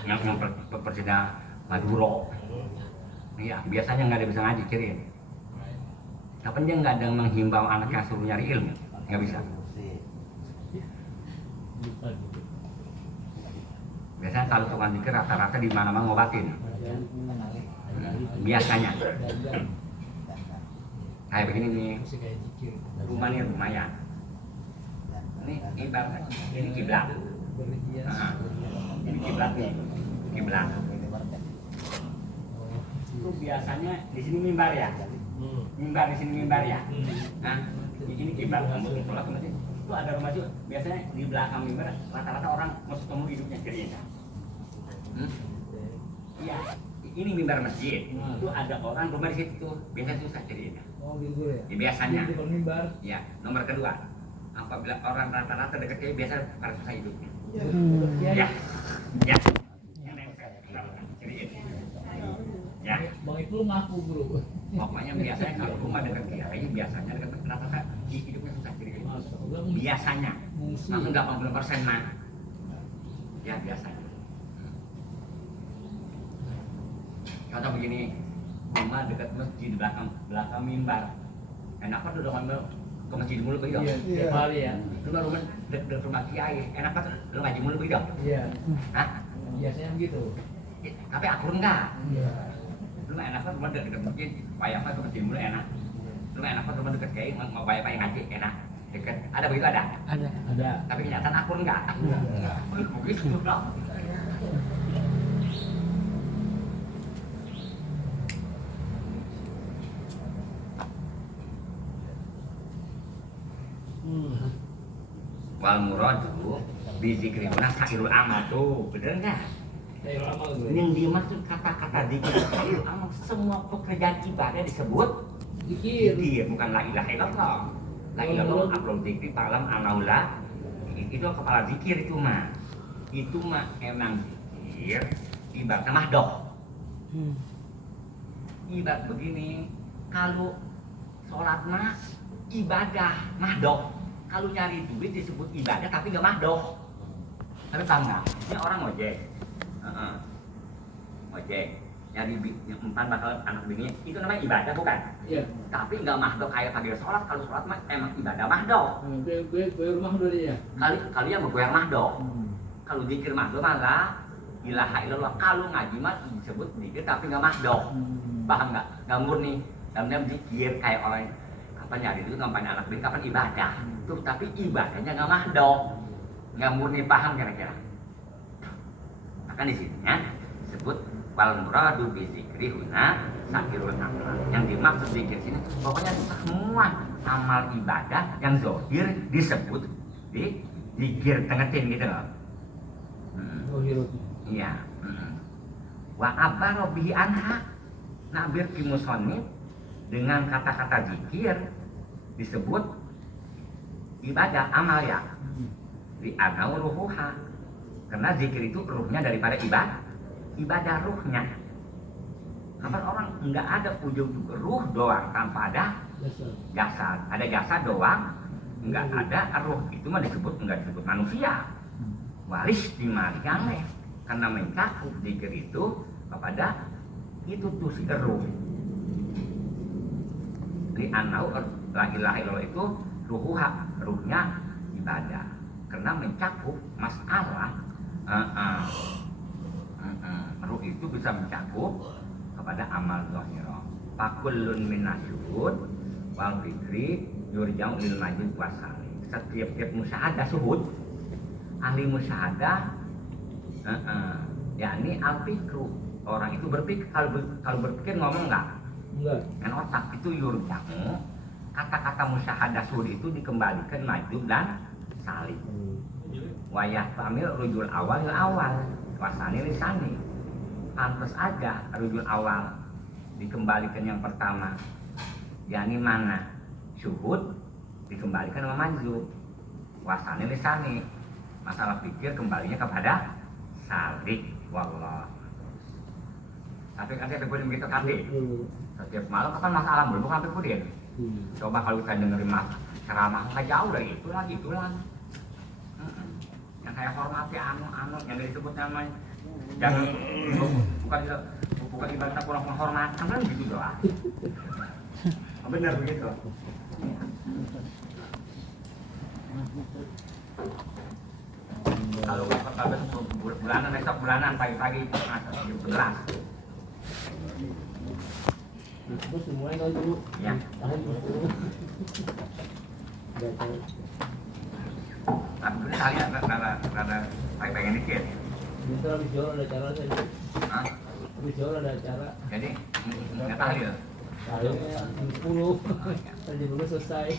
yang presiden Maduro. Iya, biasanya nggak ada bisa ngaji, ciriin. Kapan dia nggak ada menghimbau anaknya suruh nyari ilmu, nggak bisa. Biasanya kalau tukang zikir rata-rata di mana-mana ngobatin. Biasanya. Kayak begini nih, rumah nih lumayan. Ini ibarat ini kiblat. Nah, ini kiblat nih, kiblat. Itu biasanya di sini mimbar ya. Mimbar di sini mimbar ya. Nah, di sini kiblat kamu sholat ke masjid. Itu ada rumah juga. Biasanya di belakang mimbar rata-rata orang masuk kamu hidupnya ceria. Iya, ini mimbar masjid. Itu ada orang rumah di situ. Biasanya susah ceria. Oh gitu ya. Ya, biasanya. Di mimbar. Ya, nomor kedua. Apabila orang rata-rata dekat dia biasa pada susah hidupnya. Ya, ya. Yang nempel, ceria. Ya. Bang itu ngaku bro. Pokoknya biasanya kalau rumah dekat kiai biasanya dekat rata-rata hidupnya susah jadi biasanya langsung 80% mah ya biasanya. Contoh begini, rumah dekat masjid belakang mimbar, enak kan udah ngambil ke masjid mulu begitu. Iya, kali ya. Rumah dekat rumah kiai, enak kan lu ngaji mulu begitu. Iya. Hah? Biasanya begitu. Tapi akur enggak? Iya. Lu enak kan rumah dekat masjid, payah apa ke masjid mulu enak. Lu enak kan rumah dekat kiai, mau payah ngaji enak. Dekat ada begitu ada? Ada. Tapi kenyataan akur enggak? Enggak. Begitu dong. Wal muradu bizikri guna sairul amal tuh, bener enggak? Saya amal gue. Yang dimaksud kata-kata zikir sairul amal, semua pekerjaan ibadah disebut zikir, bukan la ilaha illallah. La ilaha illallah afdal zikri fa'lam anaula. Itu kepala zikir itu mah. Itu mah emang zikir ibaratnya mahdoh. Ibarat begini, kalau sholat mah ibadah mahdoh. Kalau nyari duit disebut ibadah tapi nggak mahdoh. Tapi paham nggak? Ini orang ojek, ojek nyari empan bakal anak bini itu namanya ibadah bukan? Iya. Tapi nggak mahdoh kayak pagi sholat. Kalau sholat mah emang ibadah mahdoh. Gue rumah dulu dia. Kali yang gue yang mahdoh. Kalau zikir mahdoh malah ilaha illallah. Kalau ngaji mah disebut zikir tapi nggak mahdoh. Paham nggak? Nggak murni. Dalamnya zikir kayak orang apa nyari itu ngapain anak bini kapan ibadah. Tuh tapi ibadahnya nggak mahdoh. Nggak murni, paham kira-kira? Kan di sini ya disebut wal muradu bi dzikri huna sakirul amal. Yang dimaksud zikir sini pokoknya semua amal ibadah yang zahir disebut di zikir tengetin gitu loh. Oh hirut. Iya. Wa abara bihi anha nabir ki musannif dengan kata-kata zikir disebut ibadah amal ya. Di anau ruhuha. Karena zikir itu ruhnya daripada ibadah ruhnya. Karena orang nggak ada ujung ruh doang tanpa ada Dasar. jasad. Ada jasad doang, nggak ada ruh. Itu mah nggak disebut manusia. Waris dimarikan karena mencakup zikir itu kepada itu tuh si ruh. Di anau la ilaha illallah itu ruhnya ibadah. Karena mencakup masalah ruh itu bisa mencakup kepada amal zahira. Fakullun minasyuhud wal fikri yurja'u lil majid wasali. Setiap musyahadah suhud, ahli musyahadah yakni al-fikru. Orang itu berpikir, kalau berpikir ngomong enggak? Enggak. Kan otak itu yurja'u. Kata-kata musyahadah suhud itu dikembalikan majid dan salih. Wayah tamil rujul awal wasani lisani. Pantas aja rujul awal dikembalikan yang pertama, yakni mana syuhud dikembalikan sama majzub, wasani lisani. Masalah pikir kembalinya kepada salik. Wallah. Tapi kan saya pudin begitu tapi setiap malam kan masalah belum sampai pudin. Coba kalau kita dengerin ceramah nggak jauh dari itu lagi. Yang saya hormati anu yang disebut namanya jangan bukan ibaratnya kurang penghormatan kan gitu doang. Benar begitu. Kalau bulanan besok bulanan pagi-pagi gelas. Terus mulai kan dulu. Ya. Tahan dulu. Tapi kalian rada pengen dikit. Bentar habis jual ada acara saya. Hah? Habis jual ada acara. Jadi nggak tahlil. Akhirnya 10. Tadi dulu selesai.